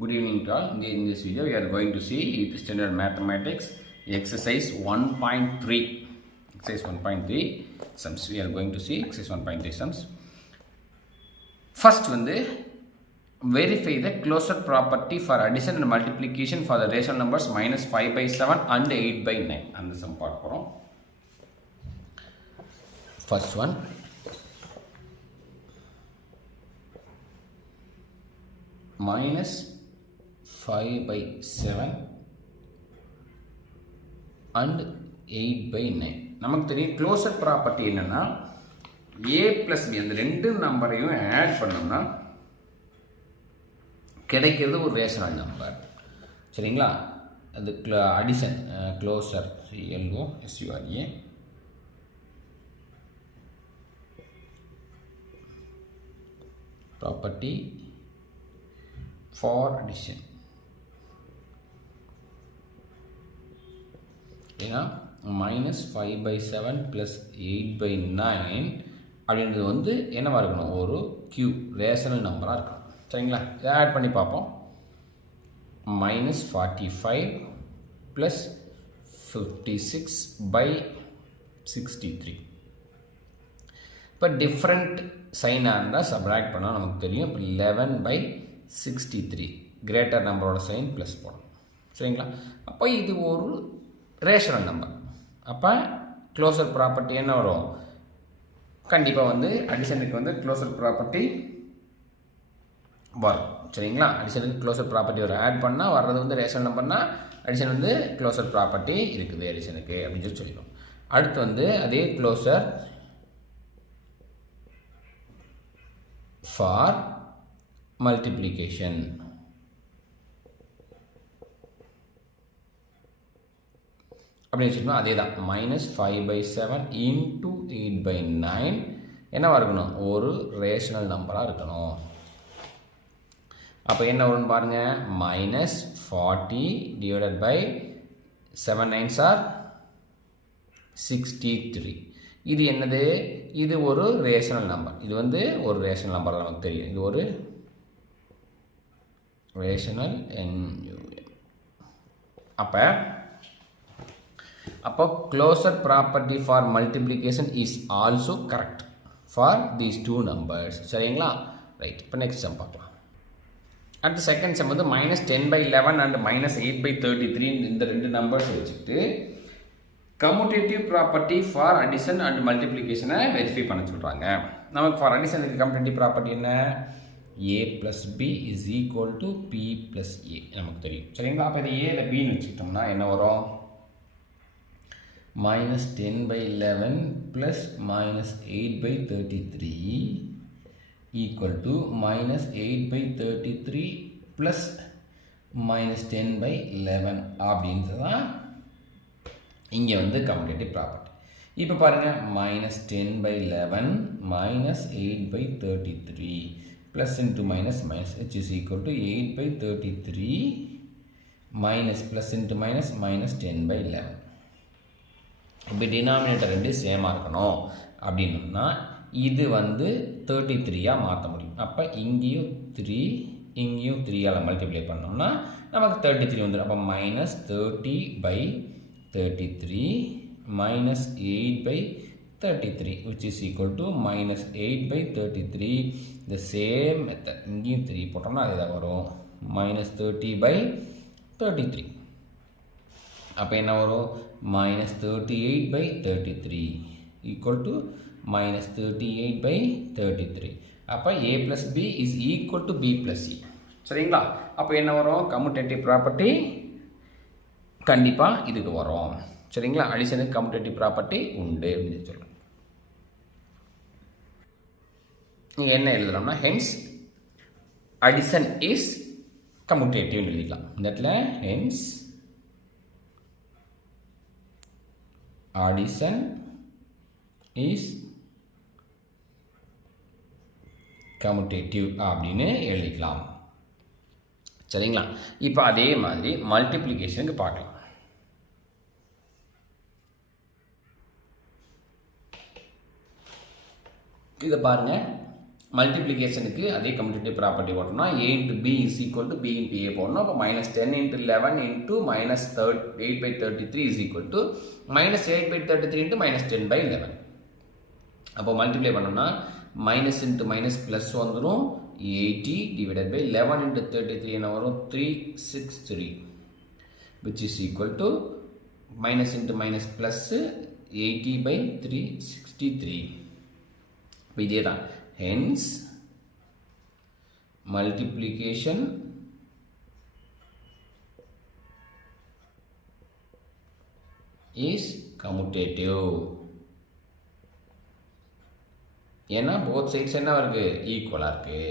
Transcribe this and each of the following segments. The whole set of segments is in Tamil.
Good evening to all. In this video, we are going to see 8th standard mathematics exercise 1.3. Exercise 1.3 sums. We are going to see exercise 1.3 sums. First, verify the closure property for addition and multiplication for the rational numbers minus 5 by 7 and 8 by 9. And the sum part. First one. Minus 5 by 7 and 8 by 9. நமக்கு தெரியும் க்ளோசர் ப்ராப்பர்ட்டி என்னன்னா a plus b அந்த ரெண்டு நம்பரையும் ஆட் பண்ணோம்னா கிடைக்கிறது ஒரு ரேஷனல் நம்பர். சரிங்களா? அது addition closure CLOSURE property for addition. ஏன்னா minus 5 by 7 plus 8 by 9 அப்படின்றது என்னவா இருக்கணும், ஒரு Q ரேஷனல் நம்பராக இருக்கணும். சரிங்களா? இதை ஆட் பண்ணி பார்ப்போம். minus 45 plus 56 by 63. இப்போ டிஃப்ரெண்ட் சைனாக இருந்தால் சப்ராக்ட் பண்ணால் நமக்கு தெரியும். இப்போ 11 by 63 கிரேட்டர் நம்பரோட சைன் ப்ளஸ் போடணும். சரிங்களா? அப்போ இது ஒரு ரேஷனல் நம்பர். அப்போ க்ளோசர் ப்ராப்பர்ட்டி என்ன வரும்? கண்டிப்பாக அடிஷனுக்கு க்ளோசர் ப்ராப்பர்ட்டி வரும். சரிங்களா? அடிஷனுக்கு க்ளோசர் ப்ராப்பர்ட்டி வரும். ஆட் பண்ணால் வர்றது ரேஷனல் நம்பர்னா அடிஷன் க்ளோசர் ப்ராப்பர்ட்டி இருக்குது அடிஷனுக்கு அப்படின்னு சொல்லிடுவோம். அடுத்து அதே க்ளோசர் ஃபார் மல்டிப்ளிகேஷன். அப்படின்னு வச்சுக்கணும். அதே தான் minus 5 by 7 into 8 by 9 என்னவாக இருக்கணும், ஒரு ரேஷனல் நம்பராக இருக்கணும். அப்போ என்ன வரும்னு பாருங்கள், minus 40 divided by 7 9s are 63. இது என்னது, இது ஒரு ரேஷனல் நம்பர். இது ஒரு ரேஷனல் நம்பர் நமக்கு தெரியும். இது ஒரு ரேஷனல் NUM. அப்போ closure property for multiplication is also correct for these two numbers. சரிங்களா? ரைட். இப்போ நெக்ஸ்ட் சம் பார்க்கலாம். அடுத்த second sum minus 10 by 11 and minus 8 by 33 இந்த ரெண்டு நம்பர்ஸ் வச்சுக்கிட்டு commutative property for addition and மல்டிப்ளிகேஷனை வெரிஃபை பண்ண சொல்கிறாங்க. நமக்கு ஃபார் அடிஷனுக்கு கம்யூட்டேட்டிவ் ப்ராப்பர்ட்டி என்ன, a plus b is equal to p plus a நமக்கு தெரியும். சரிங்களா? அப்போ இது a இல்லை bன்னு வச்சுக்கிட்டோம்னா என்ன வரும், minus 10 by 11 plus minus 8 by 33 equal to minus 8 by 33 plus minus 10 by 11 அப்படின்றது தான் இங்கே கம்யூட்டேட்டிவ் ப்ராப்பர்ட்டி. இப்போ பாருங்கள், minus 10 by 11 minus 8 by 33 plus into minus minus which is equal to 8 by 33 minus plus into minus minus 10 by 11. இப்போ டினாமினேட்டர் ரெண்டு சேமாக இருக்கணும் அப்படின்னோம்னா இது 33 மாற்ற முடியும். அப்போ இங்கேயும் 3 இங்கேயும் 3ஆல் மல்டிப்ளை பண்ணோம்னா நமக்கு 33 வந்துடும். அப்போ minus 30 by 33 minus 8 by 33 which is equal to minus 8 by 33. the same method இங்கேயும் 3 போட்டோம்னா அதே தான் வரும், minus 30 by 33. அப்போ என்ன வரும், minus 38 by 33 equal to minus 38 by 33. அப்போ a plus b is equal to b plus c. சரிங்களா? அப்போ என்ன வரும், கம்யூட்டேட்டிவ் ப்ராப்பர்ட்டி கண்டிப்பாக இதுக்கு வரும். சரிங்களா? அடிஷனுக்கு கம்யூட்டேட்டிவ் ப்ராப்பர்ட்டி உண்டு அப்படின்னு சொல்கிறோம். நீங்கள் என்ன எழுதலாம்னா ஹென்ஸ் அடிஷன் இஸ் கம்யூட்டேட்டிவ்னு எழுதிக்கலாம். இந்த இடத்துல ஹென்ஸ் அடிஷன் இஸ் கம்யூட்டேட்டிவ் அப்படின்னு எழுதிக்கலாம். சரிங்களா? இப்போ அதே மாதிரி மல்டிப்ளிகேஷனுக்கு பார்க்கலாம். இதை பாருங்கள், மல்டிப்ளிகேஷனுக்கு அதே கம்யூட்டேட்டிவ் ப்ராப்பர்ட்டி போட்டோம்னா a into b is equal to b into a போடணும். அப்போ -10 into 11 into -8/33 is equal to -8/33 into -10/11. அப்போ மல்டிப்ளை பண்ணோம்னா மைனஸ் இன்ட்டு மைனஸ் ப்ளஸ் வந்துடும் 80 divided by 11 into 33 என்ன வரும் 363 which is equal to minus into minus plus 80/363. இப்போ இதே தான். Hence multiplication is commutative. ஏன்னா both sides என்ன இருக்கு ஈக்குவலாக இருக்கு.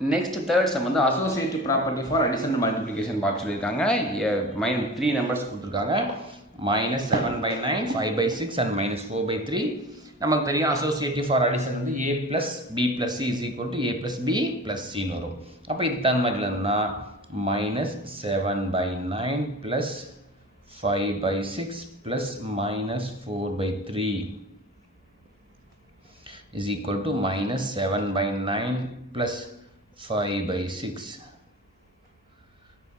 நெக்ஸ்ட் தேர்ட் சம் வந்து associative property for addition multiplication பார்க்க சொல்லியிருக்காங்க. 3 நம்பர்ஸ் கொடுத்துருக்காங்க. -7/9, 5/6 அண்ட் -4/3. நமக்கு தெரியும் அசோசியேட்டிவ் ஃபார் அடிஷன் வந்து a + b + c is equal to a + b + c வரும். அப்போ இது தான் மாதிரி இல்லைன்னா -7/9 + 5/6 + -4/3 is equal to -7/9 + 5/6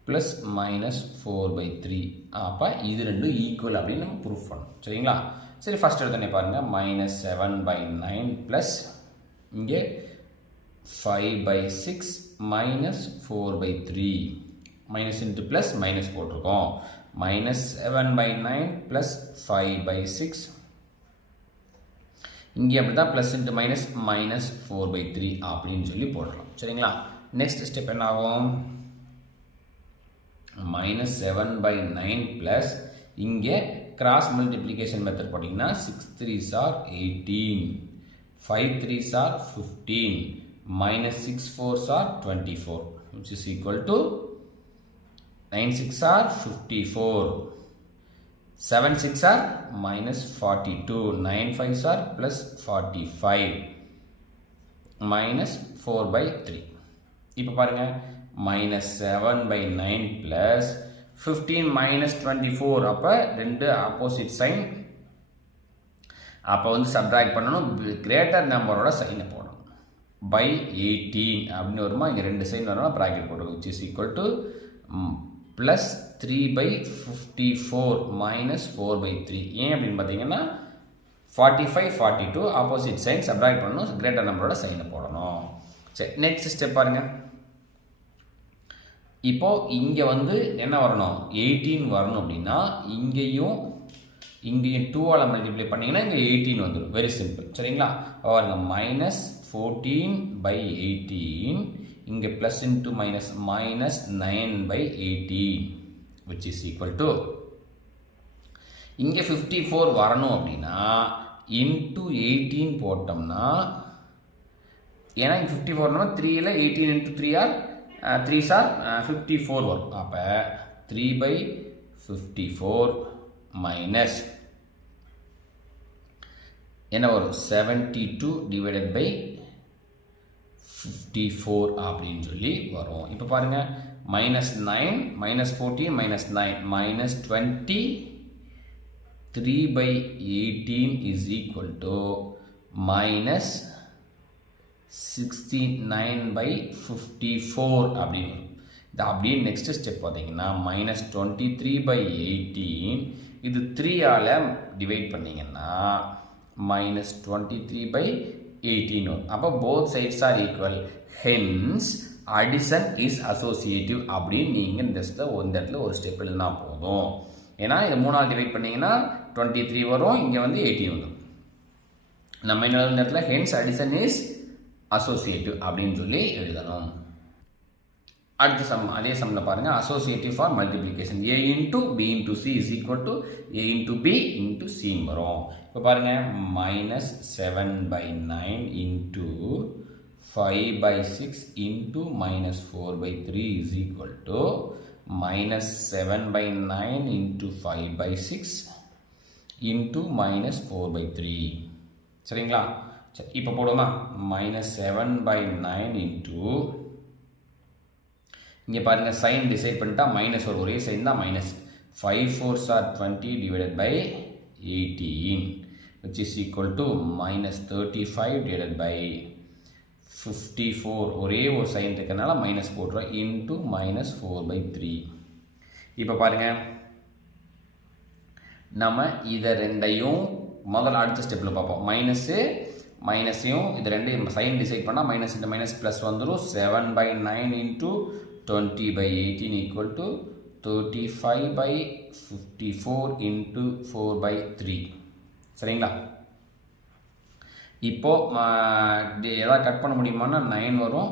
ப்ளஸ் -4/3. அப்போ இது ரெண்டும் ஈக்குவல் அப்படின்னு நம்ம ப்ரூஃப் பண்ணணும். சரிங்களா? சரி, ஃபஸ்ட் எடுத்தோடனே பாருங்கள். -7/9 ப்ளஸ் இங்கே 5/6 -4/3. மைனஸ் இன்ட்டு ப்ளஸ் மைனஸ் போட்டிருக்கோம். -7/9 ப்ளஸ் 5/6. இங்கே அப்படி தான் ப்ளஸ் இன்ட்டு மைனஸ் -4/3 அப்படின்னு சொல்லி போடுறோம். சரிங்களா? நெக்ஸ்ட் ஸ்டெப் என்ன ஆகும்? -7/9 ப்ளஸ் இங்கே கிராஸ் மல்டிப்ளிகேஷன் மெத்தட் போட்டிங்கன்னா 6 3s are 18, 5 3s are 15, -6 4s are 24, which is equal to 9 6 are 54, 7 6 are -42, 9 5s are +45, -4/3. இப்போ பாருங்கள், -7/9 ப்ளஸ் 15 -24. அப்போ ரெண்டு ஆப்போசிட் சைன். அப்போ வந்து சப்ட்ராக்ட் பண்ணணும். கிரேட்டர் நம்பரோட சைனை போடணும். by 18 அப்படின்னு வருமா? இங்கே ரெண்டு சைன் வரணும். ப்ராக்கெட் போடுறோம். which is equal to +3/54 -4/3. ஏன் அப்படின்னு பார்த்தீங்கன்னா 45 42 ஆப்போசிட் சைன் சப்ட்ராக்ட் பண்ணணும். கிரேட்டர் நம்பரோட சைனை போடணும். சரி, நெக்ஸ்ட் ஸ்டெப் பாருங்கள். இப்போது இங்கே வந்து என்ன வரணும்? 18 வரணும். அப்படின்னா இங்கேயும் 2ஆல் மல்டிப்ளை பண்ணிங்கன்னா இங்கே 18 வந்துடும். Very simple. சரிங்களா? பாருங்க, -14/18 இங்கே plus into minus -9/18 which is equal to இங்கே 54 வரணும். அப்படின்னா இன்ட்டு 18 போட்டோம்னா, ஏன்னா இங்கே 54 3ல் 18 × 3 ஆர் 3s are 54 வரும். அப்போ 3/54 மைனஸ் என்ன வரும்? 72 divided by 54 அப்படின்னு சொல்லி வரும். இப்போ பாருங்கள், -9 -14 -9 -23/18 is equal to -69/54 அப்படின்னு. இது அப்படியே நெக்ஸ்ட் ஸ்டெப் பார்த்தீங்கன்னா -23/18 இது 3ஆல் டிவைட் பண்ணிங்கன்னா -23/18 வரும். அப்போ both sides are equal. Hence addition is associative அப்படின்னு நீங்கள் இந்த இடத்துல ஒரு ஸ்டெப் எழுதினா போதும். ஏன்னா இது 3ஆல் டிவைட் பண்ணிங்கன்னா 23 வரும். இங்கே வந்து 18 வரும். நம்ம என்ன எழுதுன இடத்துல ஹென்ஸ் அடிஷன் இஸ் அசோசியேட்டிவ் அப்படின்னு சொல்லி எழுதணும். அடுத்த சம், அதே சம்மில் பாருங்கள். Associative for multiplication a into b into c is equal to a into b into c வரும். இப்போ பாருங்கள், -7/9 into 5/6 into -4/3 is equal to -7/9 into 5/6 into -4/3. சரிங்களா? சரி, இப்போ போடுவோமா? -7/9 into இங்கே பாருங்கள், சைன் டிசைட் பண்ணிட்டா மைனஸ் ஒரே சைன் தான் minus. 5 4s are 20 divided by 18 which is equal to minus 35 divided by 54 ஒரே ஒரு சைன் இருக்கனால மைனஸ் போடுறோம் இன்ட்டு மைனஸ் 4/3. இப்போ பாருங்கள், நம்ம இதை ரெண்டையும் முதல்ல அடுத்த ஸ்டெப்பில் பார்ப்போம். மைனஸையும் இது ரெண்டையும் சைன் டிசைட் பண்ணால் மைனஸ் இன்ட்டு மைனஸ் ப்ளஸ் வந்துடும். 7/9 இன்ட்டு 20/18 ஈக்குவல் டு 35/54 இன்ட்டு 4/3. சரிங்களா? இப்போது எதாவது கட் பண்ண முடியுமான்னா 9 வரும்,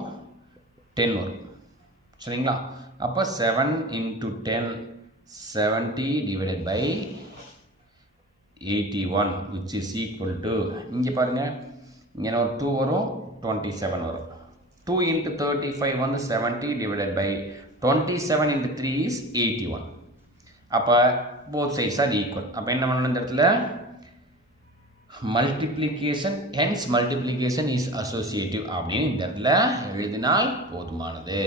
10 வரும். சரிங்களா? அப்போ 7 into 10 70 divided by 81 which is equal to, இங்கே பாருங்கள், இங்கே ஒரு 2 வரும், 27 வரும். 2 இன்ட்டு 35 வந்து 70 டிவைடட் பை 27 இன்ட்டு 3 is 81. அப்போ போத் சைட்ஸ் ஆர் ஈக்குவல். அப்போ என்ன பண்ணணும் இந்த இடத்துல? Multiplication, hence multiplication is associative அப்படின்னு இந்த இடத்துல எழுதினால் போதுமானது.